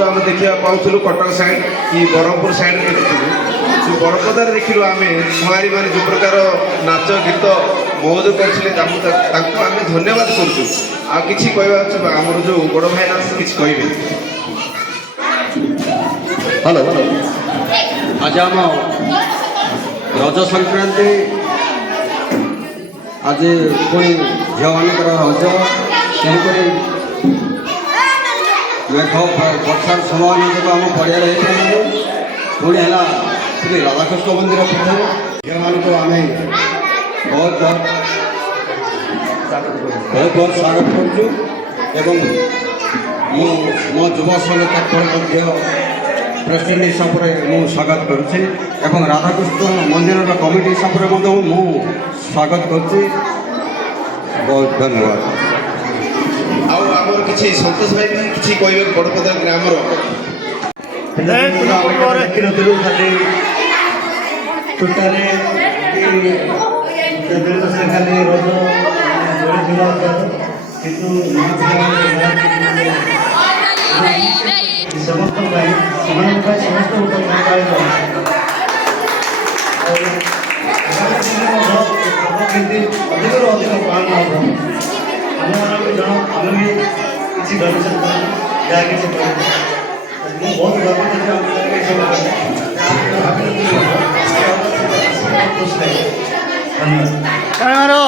ଯେଉଁ ଆମେ ଦେଖିବା ପାଉଥିଲୁ କଟକ ସାଇଡ୍ କି ବ୍ରହ୍ମପୁର ସାଇଡ୍ରେ ଦେଖୁଥିଲୁ, ସେ ବରପଦାରେ ଦେଖିଲୁ ଆମେ କୁଆଁରୀମାନେ ଯେଉଁ ପ୍ରକାର ନାଚ ଗୀତ ମଉଜ କରୁଥିଲେ ତାଙ୍କୁ ଆମେ ଧନ୍ୟବାଦ କରୁଛୁ। ଆଉ କିଛି କହିବା ଅଛି ଆମର ଯେଉଁ ବଡ଼ ଭାଇନା କିଛି କହିବେ? ହ୍ୟାଲୋ, ଆଜି ଆମ ରଜ ସଂକ୍ରାନ୍ତି, ଆଜି ପୁଣି ଝିଅମାନଙ୍କର ରଜ, ତେଣୁକରି ମେଘ ବର୍ଷାର ସମୟ ଯୋଗୁଁ ଆମ ପଡ଼ିଆରେ ହେଇପାରିଲୁ। ପୁଣି ହେଲା ଶ୍ରୀ ରାଧାକୃଷ୍ଣ ମନ୍ଦିର ପୀଠ, ଝିଅମାନଙ୍କୁ ଆମେ ବହୁତ ବହୁତ ସ୍ୱାଗତ କରୁଛୁ ଏବଂ ମୁଁ ମୋ ଯୁବ ସଂଘ ମଧ୍ୟ ପ୍ରେସିଡେଣ୍ଟ ହିସାବରେ ମୁଁ ସ୍ୱାଗତ କରୁଛି ଏବଂ ରାଧାକୃଷ୍ଣ ମନ୍ଦିରର କମିଟି ହିସାବରେ ମଧ୍ୟ ମୁଁ ସ୍ୱାଗତ କରୁଛି। ବହୁତ ଧନ୍ୟବାଦ। ଆଉ ଆମର କିଛି ସନ୍ତୋଷ ଭାଇ ବି କିଛି କହିବେ ବଡ଼ପଦା ଗ୍ରାମର? ଦେଖିନଥିଲୁ ଖାଲି ଟୋଟାଲି ଖାଲି ରଜ ଥିଲା, କିନ୍ତୁ ସମସ୍ତଙ୍କ ପାଇଁ ସେମାନଙ୍କ ପାଇଁ ସମସ୍ତଙ୍କୁ କେମିତି ଅଧିକରୁ ଅଧିକ ପାଳନ ହେବ। ଆମମାନଙ୍କୁ ଜଣ ଆମେ ବି କିଛି ଭବିଷ୍ୟତ ଯାହା କିଛି କରିବୁ। ମୁଁ ବହୁତ ଗର୍ବିତ ଯେ ଆମେ ଏସବୁ ଖୁସି ଲାଗେ। ଧନ୍ୟବାଦ।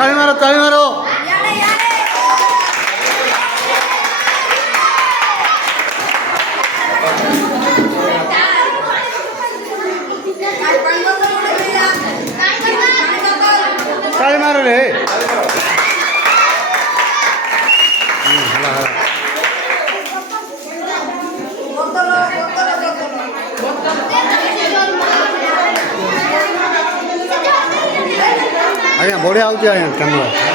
ताली मारो, ताली मारो। ताली मारो रे। ଆଜ୍ଞା ବଢ଼ିଆ ହେଉଛି ଆଜ୍ଞା କ୍ୟାମେରା।